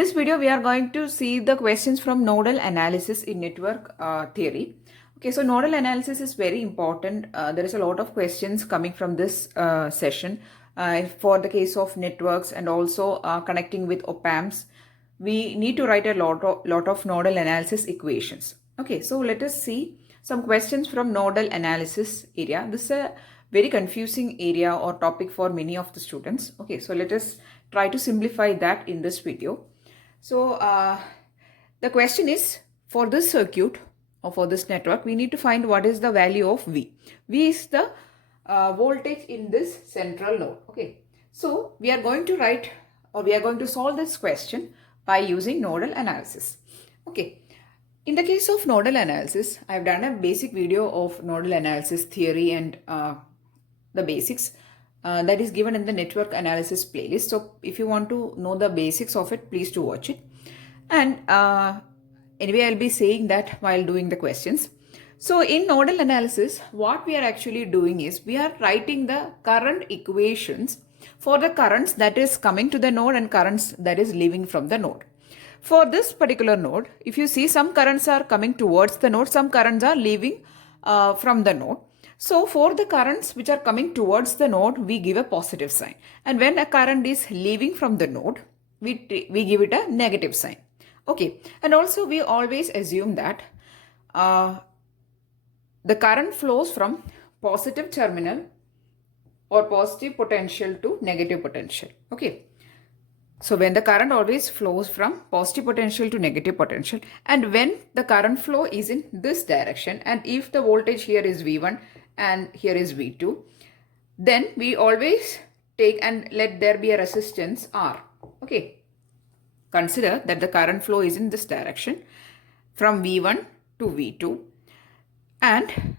this video, we are going to see the questions from nodal analysis in network theory. Okay, so nodal analysis is very important. There is a lot of questions coming from this session for the case of networks and also connecting with op-amps. We need to write a lot of nodal analysis equations. Okay, so let us see some questions from nodal analysis area. This is a very confusing area or topic for many of the students. Okay, so let us try to simplify that in this video. So the question is, for this circuit or for this network, we need to find what is the value of V. V is the voltage in this central node. Okay, so we are going to write or we are going to solve this question by using nodal analysis. Okay, in the case of nodal analysis, I have done a basic video of nodal analysis theory and the basics that is given in the network analysis playlist. So if you want to know the basics of it, please do watch it. And anyway, I'll be saying that while doing the questions. So in nodal analysis, what we are actually doing is we are writing the current equations for the currents that is coming to the node and currents that is leaving from the node. For this particular node, if you see, some currents are coming towards the node, some currents are leaving from the node. So for the currents which are coming towards the node, we give a positive sign. And when a current is leaving from the node, we give it a negative sign. Okay. And also we always assume that the current flows from positive terminal or positive potential to negative potential. Okay. So when the current always flows from positive potential to negative potential, and when the current flow is in this direction, and if the voltage here is V1 and here is V2, then we always take and let there be a resistance R. Okay. Consider that the current flow is in this direction from V1 to V2 and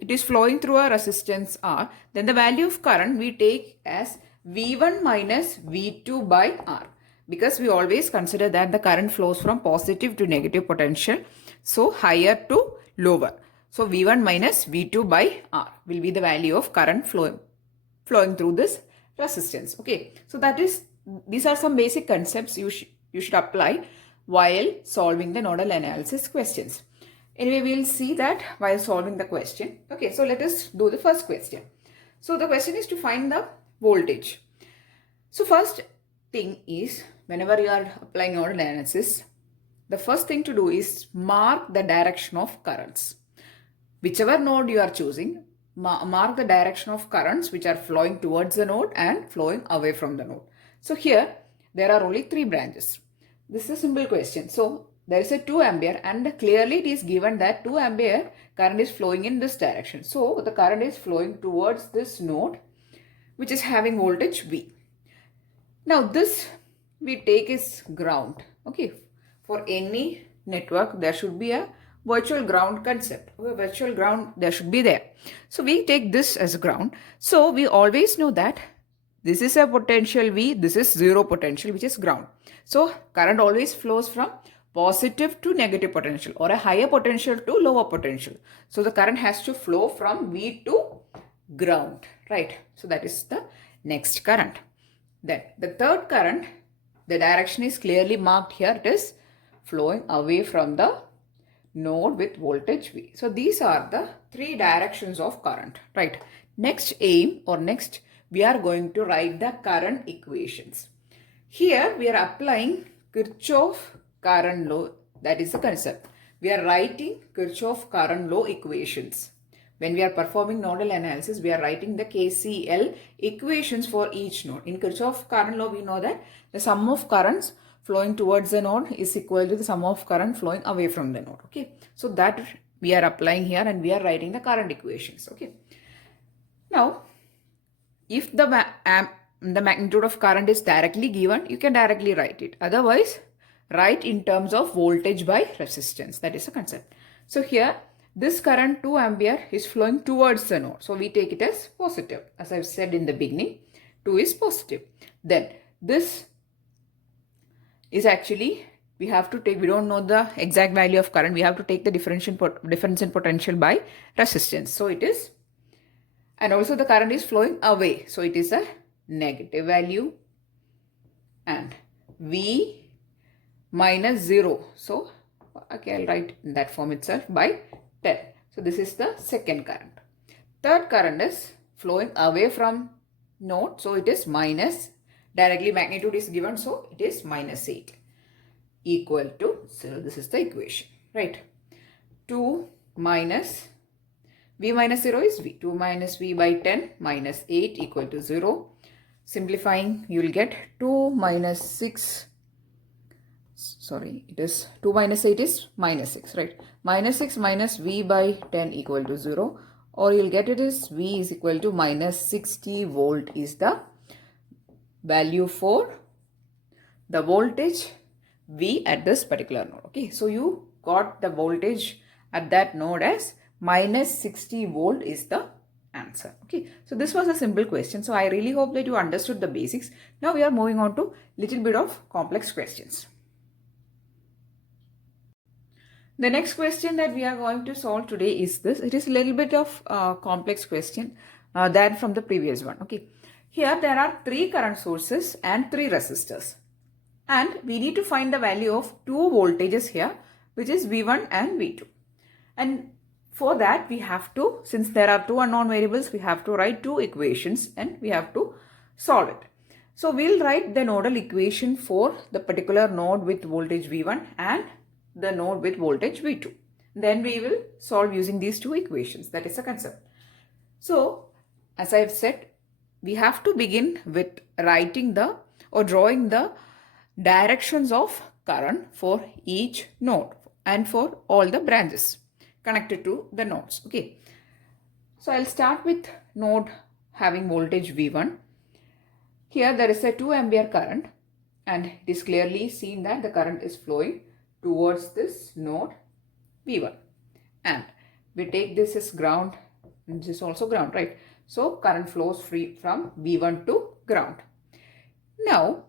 it is flowing through a resistance R. Then the value of current we take as V1 minus V2 by R, because we always consider that the current flows from positive to negative potential, so higher to lower. So V1 minus V2 by R will be the value of current flowing through this resistance. Okay, so these are some basic concepts you should apply while solving the nodal analysis questions. Anyway, we will see that while solving the question. Okay, so let us do the first question. So the question is to find the voltage. So first thing is, whenever you are applying nodal analysis, the first thing to do is mark the direction of currents. Whichever node you are choosing, mark the direction of currents which are flowing towards the node and flowing away from the node. So here there are only 3 branches. This is a simple question. So there is a 2 ampere and clearly it is given that 2 ampere current is flowing in this direction. So the current is flowing towards this node which is having voltage V. Now this we take as ground. Okay, for any network there should be a virtual ground concept. Okay, virtual ground there should be there. So we take this as ground. So we always know that this is a potential V, this is zero potential, which is ground. So current always flows from positive to negative potential or a higher potential to lower potential. So the current has to flow from V to ground, right? So that is the next current. Then the third current, the direction is clearly marked here. It is flowing away from the node with voltage V. So these are the 3 directions of current, right? Next we are going to write the current equations. Here we are applying Kirchhoff current law. That is the concept. We are writing Kirchhoff current law equations. When we are performing nodal analysis, we are writing the KCL equations for each node. In Kirchhoff current law, we know that the sum of currents flowing towards the node is equal to the sum of current flowing away from the node. Okay, so that we are applying here and we are writing the current equations. Okay, now if the magnitude of current is directly given, you can directly write it. Otherwise, write in terms of voltage by resistance. That is the concept. So here this current 2 ampere is flowing towards the node. So we take it as positive. As I've said in the beginning, 2 is positive. Then this is actually, we have to take, we don't know the exact value of current. We have to take the difference in potential by resistance. So it is, and also the current is flowing away. So it is a negative value and V minus 0. So, okay, I'll write in that form itself by 10. So, this is the second current. Third current is flowing away from node. So, it is minus, directly magnitude is given. So, it is minus 8 equal to 0. This is the equation, right? 2 minus V minus 0 is V. 2 minus V by 10 minus 8 equal to 0. Simplifying, you will get 2 minus 6. Sorry, it is 2 minus 8 is minus 6, right? Minus 6 minus V by 10 equal to 0. Or you'll get it is V is equal to minus 60 volt is the value for the voltage V at this particular node. Okay, so you got the voltage at that node as minus 60 volt is the answer. Okay, so this was a simple question. So I really hope that you understood the basics. Now we are moving on to little bit of complex questions. The next question that we are going to solve today is this. It is a little bit of complex question than from the previous one. Okay, here there are 3 current sources and 3 resistors. And we need to find the value of 2 voltages here, which is V1 and V2. And for that, we have to, since there are 2 unknown variables, we have to write 2 equations and we have to solve it. So, we'll write the nodal equation for the particular node with voltage V1 and the node with voltage V2. Then we will solve using these 2 equations. That is the concept. So, as I have said, we have to begin with writing the or drawing the directions of current for each node and for all the branches connected to the nodes. Okay, so I'll start with node having voltage V1. Here there is a 2 ampere current and it is clearly seen that the current is flowing towards this node V1, and we take this as ground and this is also ground, right? So current flows free from V1 to ground. Now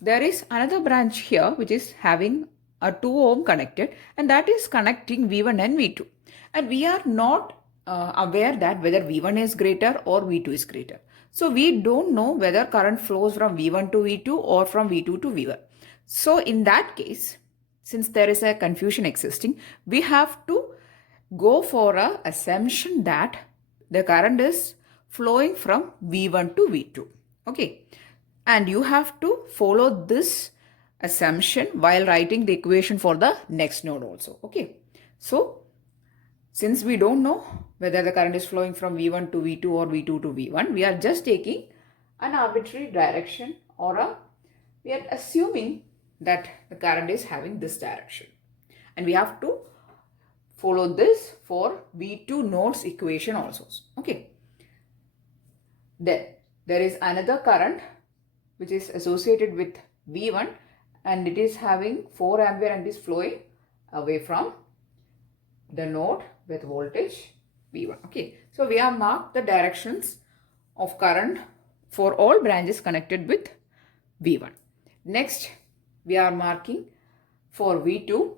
there is another branch here which is having a 2 ohm connected, and that is connecting V1 and V2. And we are not aware that whether V1 is greater or V2 is greater. So we don't know whether current flows from V1 to V2 or from V2 to V1. So in that case, since there is a confusion existing, we have to go for an assumption that the current is flowing from V1 to V2. Okay. And you have to follow this assumption while writing the equation for the next node also. Okay. So, since we don't know whether the current is flowing from V1 to V2 or V2 to V1, we are just taking an arbitrary direction, or we are assuming that the current is having this direction. And we have to follow this for V2 nodes equation also. Okay. Then there is another current which is associated with V1 and it is having 4 ampere and is flowing away from the node with voltage V1. Okay, so we have marked the directions of current for all branches connected with V1. Next, we are marking for V2.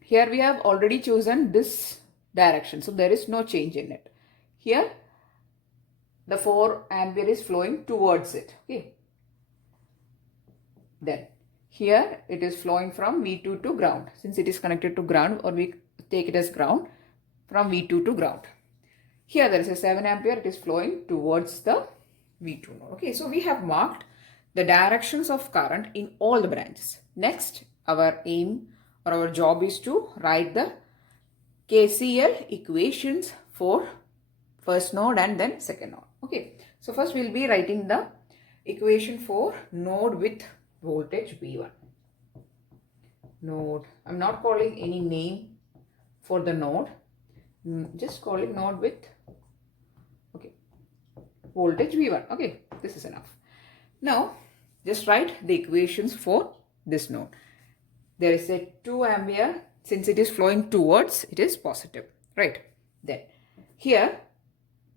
Here we have already chosen this direction, so there is no change in it. Here, the 4 ampere is flowing towards it. Okay. Then here it is flowing from V2 to ground, since it is connected to ground, or we take it as ground, from V2 to ground. Here there is a 7 ampere, it is flowing towards the V2 node. Okay, so we have marked the directions of current in all the branches. Next, our aim or our job is to write the KCL equations for first node and then second node. Okay, so first we will be writing the equation for node with voltage V1. Node, I'm not calling any name for the node, just calling node with voltage V1. Okay, this is enough. Now just write the equations for this node. There is a 2 ampere, since it is flowing towards, it is positive, right? Then here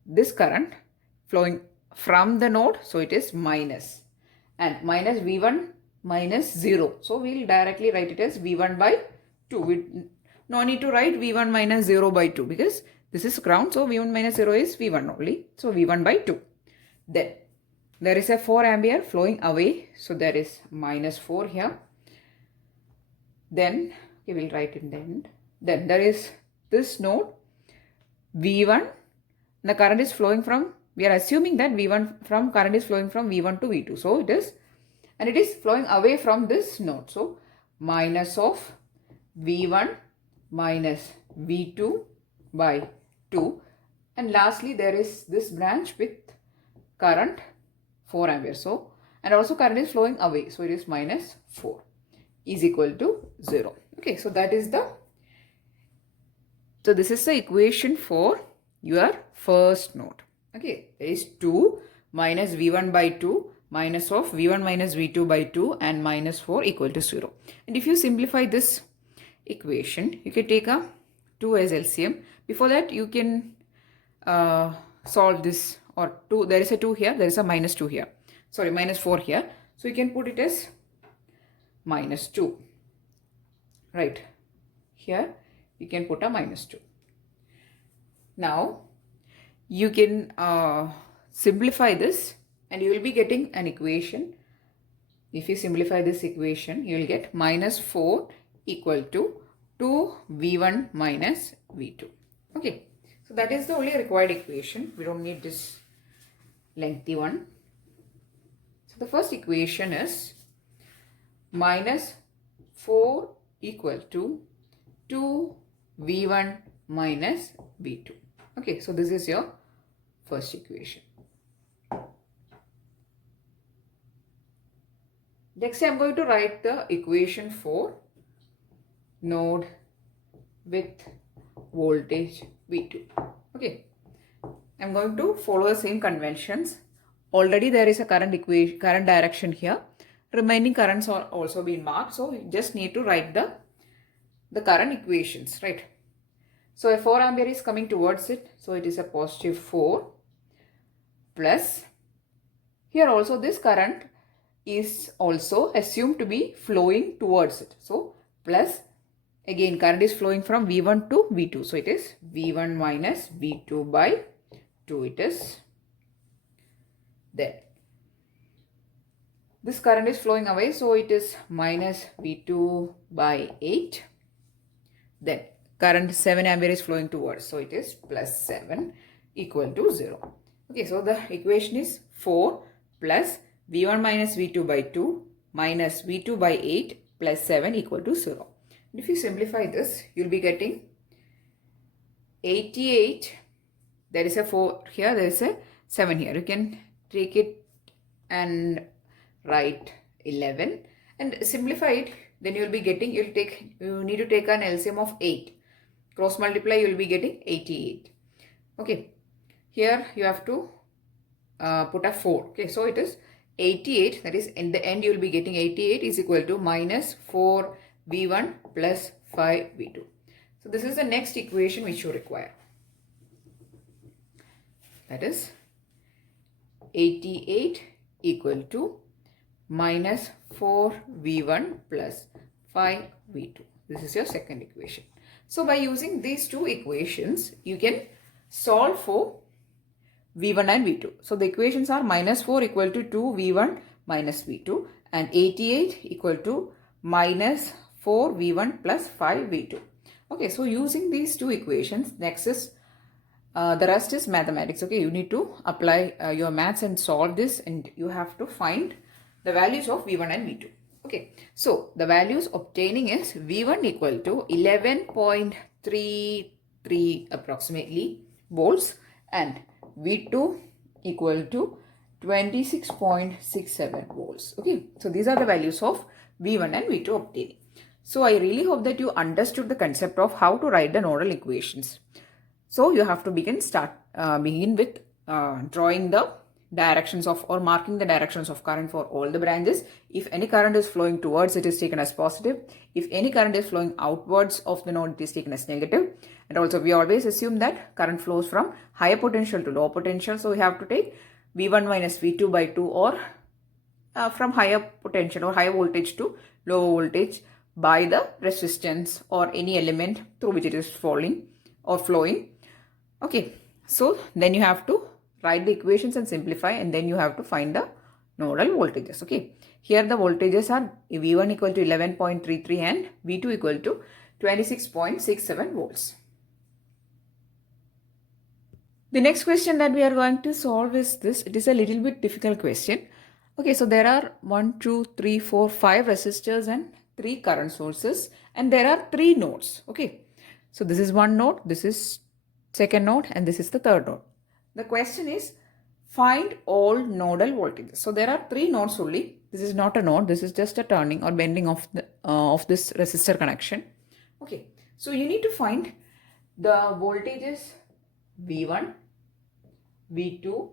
this current flowing from the node, so it is minus, and minus V1 minus 0. So we will directly write it as V1 by 2. We no need to write V1 minus 0 by 2 because this is ground. So V1 minus 0 is V1 only. So V1 by 2. Then there is a 4 ampere flowing away. So there is minus 4 here. Then we will write in the end. Then there is this node V1. The current is flowing from, we are assuming that current is flowing from V1 to V2. So it is, and it is flowing away from this node. So minus of V1 minus V2 by 2. And lastly, there is this branch with current 4 amperes. So, and also current is flowing away. So it is minus 4 is equal to 0. Okay, so that is the, so this is the equation for your first node. Okay, there is 2 minus V1 by 2 minus of V1 minus V2 by 2 and minus 4 equal to 0. And if you simplify this equation, you can take a 2 as LCM. Before that, you can solve this, or 2, there is a 2 here, there is a minus 2 here. Sorry, minus 4 here. So you can put it as minus 2. Right. Here, you can put a minus 2. Now, you can simplify this and you will be getting an equation. If you simplify this equation, you will get minus 4 equal to 2 V1 minus V2. Okay. So that is the only required equation. We don't need this lengthy one. So the first equation is minus 4 equal to 2 V1 minus V2. Okay, so this is your first equation. Next, I am going to write the equation for node with voltage V2. Okay, I am going to follow the same conventions. Already there is a current direction here. Remaining currents are also been marked. So you just need to write the current equations, right? So a 4 ampere is coming towards it. So it is a positive 4 plus, here also this current is also assumed to be flowing towards it. So plus, again current is flowing from V1 to V2. So it is V1 minus V2 by 2 it is. Then this current is flowing away. So it is minus V2 by 8. Then current 7 ampere is flowing towards. So it is plus 7 equal to 0. Okay, so the equation is 4 plus V1 minus V2 by 2 minus V2 by 8 plus 7 equal to 0. And if you simplify this, you will be getting 88. There is a 4 here, there is a 7 here. You can take it and write 11 and simplify it. Then you will be getting, you need to take an LCM of 8. Cross multiply, you will be getting 88. Okay, here you have to put a 4. Okay, so it is 88, that is in the end you will be getting 88 is equal to minus 4 V1 plus 5 V2. So this is the next equation which you require. That is 88 equal to minus 4 V1 plus 5 V2. This is your second equation. So by using these two equations, you can solve for V1 and V2. So the equations are minus 4 equal to 2 V1 minus V2 and 88 equal to minus 4 V1 plus 5 V2. Okay, so using these two equations, next is the rest is mathematics. Okay, you need to apply your maths and solve this, and you have to find the values of V1 and V2. Okay, so the values obtaining is V1 equal to 11.33 approximately volts and V2 equal to 26.67 volts. Okay, so these are the values of V1 and V2 obtaining. So I really hope that you understood the concept of how to write the nodal equations. So you have to begin with drawing the directions of or marking the directions of current for all the branches. If any current is flowing towards, it is taken as positive. If any current is flowing outwards of the node, it is taken as negative. And also we always assume that current flows from higher potential to low potential. So we have to take V1 minus V2 by 2 or from higher potential or higher voltage to low voltage by the resistance or any element through which it is falling or flowing. Okay, so then you have to write the equations and simplify, and then you have to find the nodal voltages. Okay, here the voltages are V1 equal to 11.33 and V2 equal to 26.67 volts. The next question that we are going to solve is this. It is a little bit difficult question. Okay, so there are 1, 2, 3, 4, 5 resistors and 3 current sources, and there are 3 nodes. Okay, so this is one node, this is second node, and this is the third node. The question is find all nodal voltages. So there are 3 nodes only. This is not a node, this is just a turning or bending of this resistor connection. Okay, so you need to find the voltages V1, V2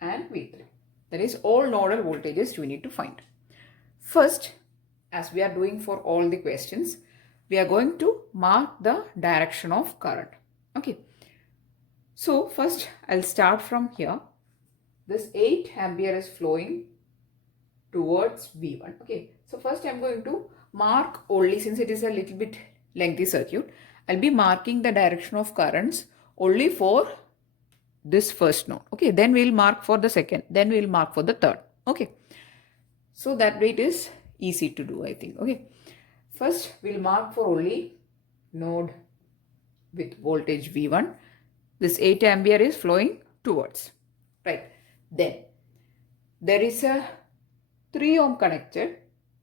and V3. That is all nodal voltages you need to find. First, as we are doing for all the questions, we are going to mark the direction of current. Okay. So first I'll start from here. This 8 ampere is flowing towards V1. Okay. So first I'm going to mark only, since it is a little bit lengthy circuit, I'll be marking the direction of currents only for this first node. Okay, then we'll mark for the second, then we'll mark for the third. Okay, so that way it is easy to do, I think. Okay, first we'll mark for only node with voltage V1. This 8 ampere is flowing towards, right? Then there is a 3 ohm connected,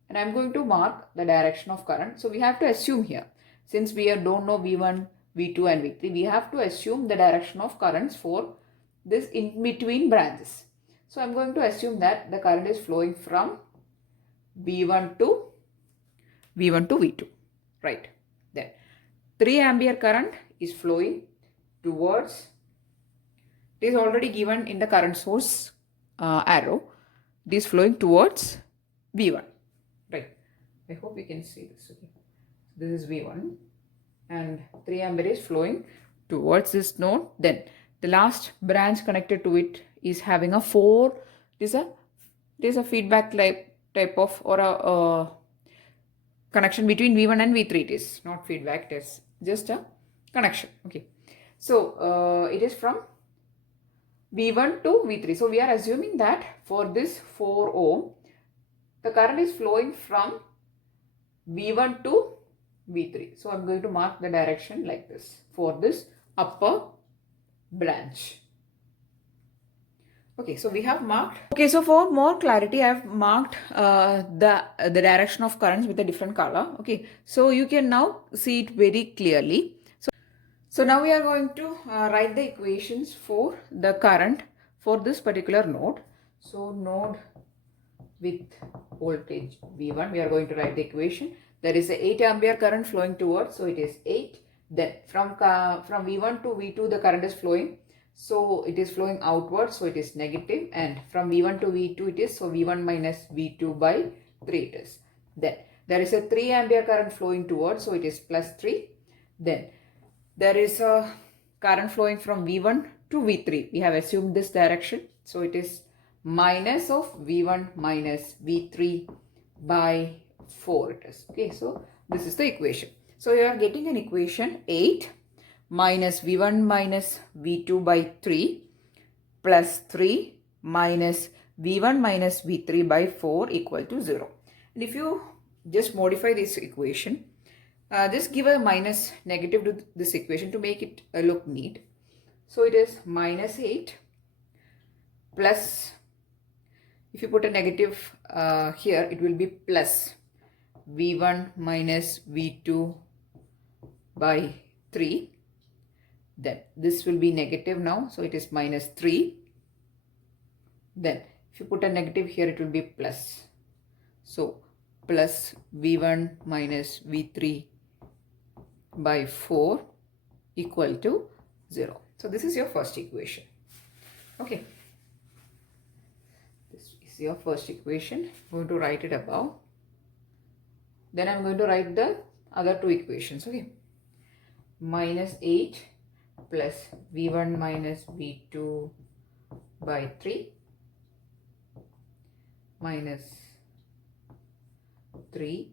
and I'm going to mark the direction of current. So we have to assume here, since we don't know V1, V2 and V3, we have to assume the direction of currents for this in between branches. So I'm going to assume that the current is flowing from V1 to V2, right? Then 3 ampere current is flowing towards, it is already given in the current source arrow, it is flowing towards V1, right? I hope you can see this. Okay, this is V1 and 3 ampere is flowing towards this node. Then the last branch connected to it is having a 4. It is a feedback type of, or a connection between V1 and V3. It is not feedback, it is just a connection. Okay, so it is from V1 to V3. So we are assuming that for this 4 ohm, the current is flowing from V1 to V3. So I'm going to mark the direction like this for this upper branch. Okay, so we have marked. Okay, so for more clarity, I have marked the direction of currents with a different color. Okay, so you can now see it very clearly. So now we are going to write the equations for the current for this particular node. So node with voltage V1, we are going to write the equation. There is a 8 ampere current flowing towards, so it is 8. Then from V1 to V2 the current is flowing, so it is flowing outwards, so it is negative, and from V1 to V2 it is, so V1 minus V2 by 3 it is. Then there is a 3 ampere current flowing towards, so it is plus 3. Then there is a current flowing from V1 to V3. We have assumed this direction, so it is minus of V1 minus V3 by 4 it is. Okay, so this is the equation. So you are getting an equation 8 minus V1 minus V2 by 3 plus 3 minus V1 minus V3 by 4 equal to 0. And if you just modify this equation, just give a minus negative to this equation to make it look neat. So it is minus 8 plus, if you put a negative here, it will be plus V1 minus V2 by 3. Then this will be negative now, so it is minus 3. Then if you put a negative here, it will be plus. So plus V1 minus V3 by 4 equal to 0. So this is your first equation. Okay. This is your first equation. I'm going to write it above. Then I'm going to write the other two equations. Okay. Minus 8 plus V1 minus V2 by 3 minus 3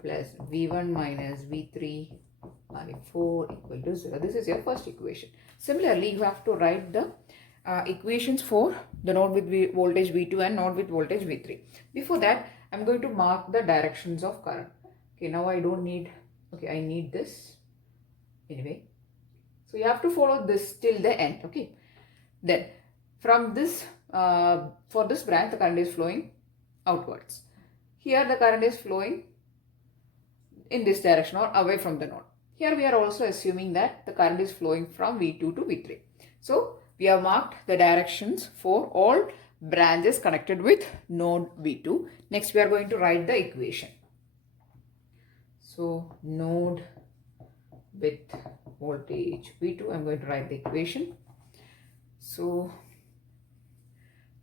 plus V1 minus V3 by 4 equal to 0. This is your first equation. Similarly, you have to write the equations for the node with voltage V2 and node with voltage V3. Before that, I'm going to mark the directions of current. Okay, now I don't need, okay, I need this anyway. So you have to follow this till the end, okay. Then from this, for this branch, the current is flowing outwards. Here the current is flowing in this direction or away from the node. Here we are also assuming that the current is flowing from V2 to V3. So we have marked the directions for all branches connected with node V2. Next we are going to write the equation. So node with voltage V2, I'm going to write the equation. So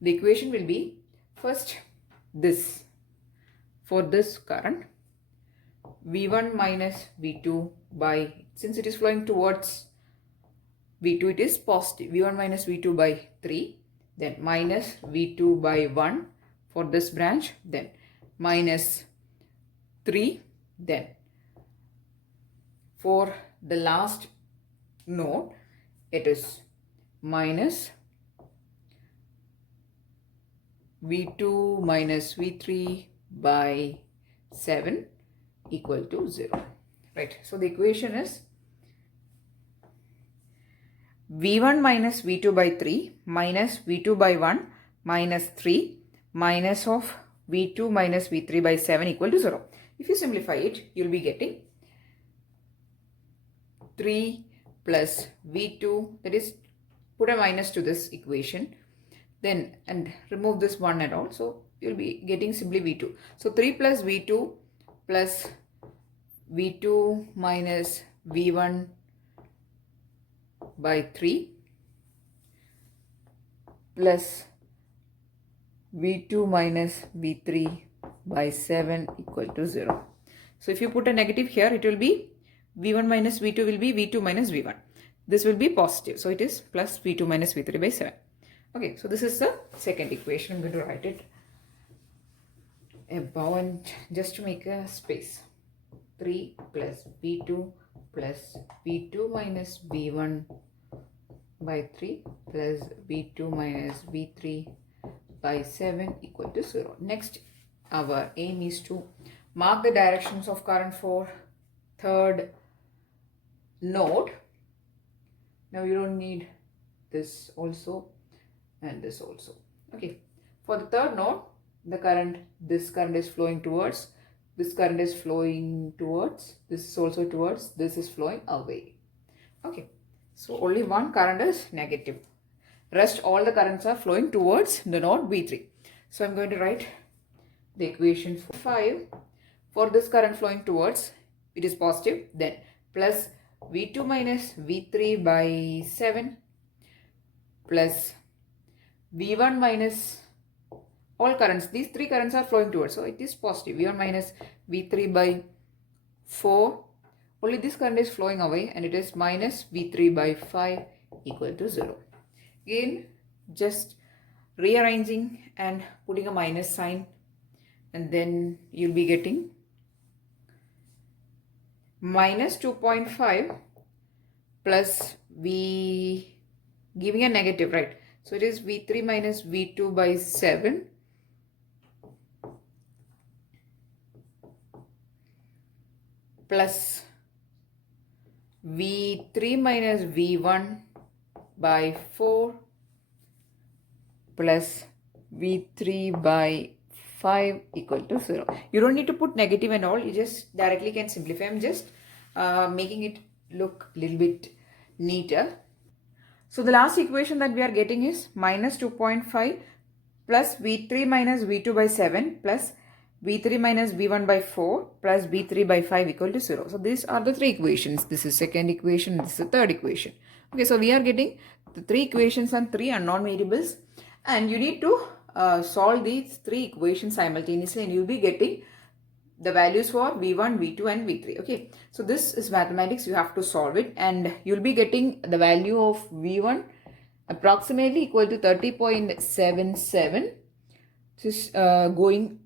the equation will be first this, for this current V1 minus V2 by, since it is flowing towards V2, it is positive, V1 minus V2 by 3, then minus V2 by 1 for this branch, then minus 3, then for the last node it is minus V2 minus V3 by 7 equal to 0. Right. So the equation is V1 minus V2 by 3 minus V2 by 1 minus 3 minus of V2 minus V3 by 7 equal to 0. If you simplify it, you will be getting 3 plus V2, that is, put a minus to this equation, then and remove this 1 and all. So you will be getting simply V2. So 3 plus V2 plus V2 minus V1 by 3 plus V2 minus V3 by 7 equal to 0. So if you put a negative here, it will be V1 minus V2 will be V2 minus V1. This will be positive. So it is plus V2 minus V3 by 7. Okay, so this is the second equation. I'm going to write it above and just to make a space. 3 plus V2 plus V2 minus V1 by 3 plus V2 minus V3 by 7 equal to 0. Next, our aim is to mark the directions of current for third node. Now you don't need this also and this also. Okay, for the third node, the current, this current is flowing towards, this current is flowing towards, this is also towards, this is flowing away. Okay, so only one current is negative. Rest all the currents are flowing towards the node V3. So I'm going to write the equation for 5. For this current flowing towards, it is positive, then plus V2 minus V3 by 7 plus V1 minus all currents, these three currents are flowing towards, so it is positive, V1 minus V3 by 4, only this current is flowing away and it is minus V3 by 5 equal to 0. Again, just rearranging and putting a minus sign, and then you'll be getting minus 2.5 plus V, giving a negative, right? So it is V3 minus V2 by 7 plus V3 minus V1 by 4 plus V3 by 5 equal to 0. You don't need to put negative and all, you just directly can simplify. I'm just making it look a little bit neater. So the last equation that we are getting is minus 2.5 plus V3 minus V2 by 7 plus V3 minus V1 by 4 plus V3 by 5 equal to 0. So these are the three equations. This is second equation, this is the third equation. Okay, so we are getting the three equations and three unknown variables, and you need to solve these three equations simultaneously, and you'll be getting the values for V1, V2 and V3. Okay, so this is mathematics, you have to solve it, and you'll be getting the value of V1 approximately equal to 30.77. This is going,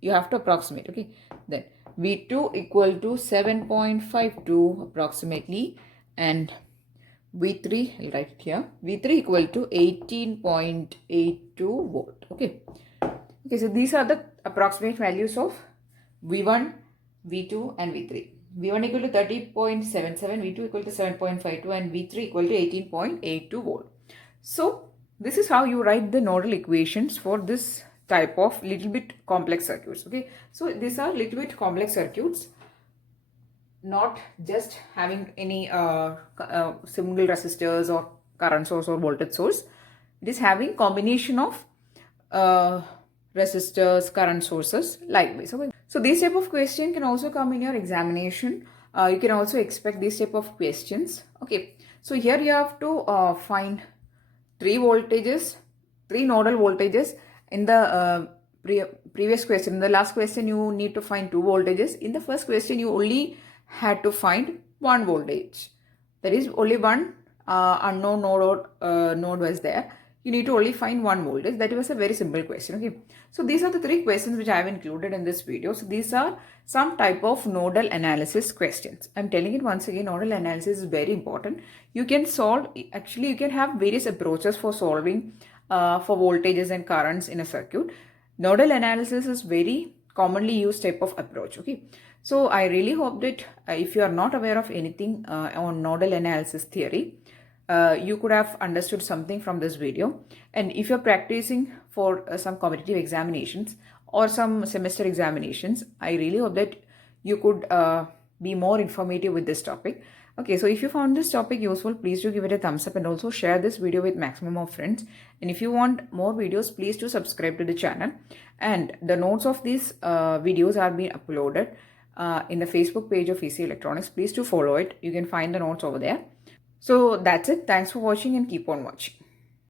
you have to approximate. Okay, then V2 equal to 7.52 approximately, and V3, I'll write it here. V3 equal to 18.82 volt. Okay. Okay, so these are the approximate values of V1, V2 and V3. V1 equal to 30.77, V2 equal to 7.52 and V3 equal to 18.82 volt. So this is how you write the nodal equations for this type of little bit complex circuits. Okay, so these are little bit complex circuits, not just having any single resistors or current source or voltage source. It is having combination of resistors, current sources, likewise. Okay. So this type of question can also come in your examination. You can also expect this type of questions. Okay, so here you have to find three voltages, three nodal voltages. In the previous question, in the last question, you need to find two voltages. In the first question, you only had to find one voltage. There is only one unknown node was there. You need to only find one voltage. That was a very simple question. Okay, so these are the three questions which I have included in this video. So these are some type of nodal analysis questions. I'm telling it once again, nodal analysis is very important. You can solve, actually you can have various approaches for solving for voltages and currents in a circuit. Nodal analysis is very commonly used type of approach. Okay, so I really hope that if you are not aware of anything on nodal analysis theory, you could have understood something from this video. And if you're practicing for some competitive examinations or some semester examinations, I really hope that you could be more informative with this topic. Okay, so if you found this topic useful, please do give it a thumbs up and also share this video with maximum of friends. And if you want more videos, please do subscribe to the channel. And the notes of these videos are being uploaded in the Facebook page of EC Electronics. Please do follow it. You can find the notes over there. So that's it. Thanks for watching and keep on watching.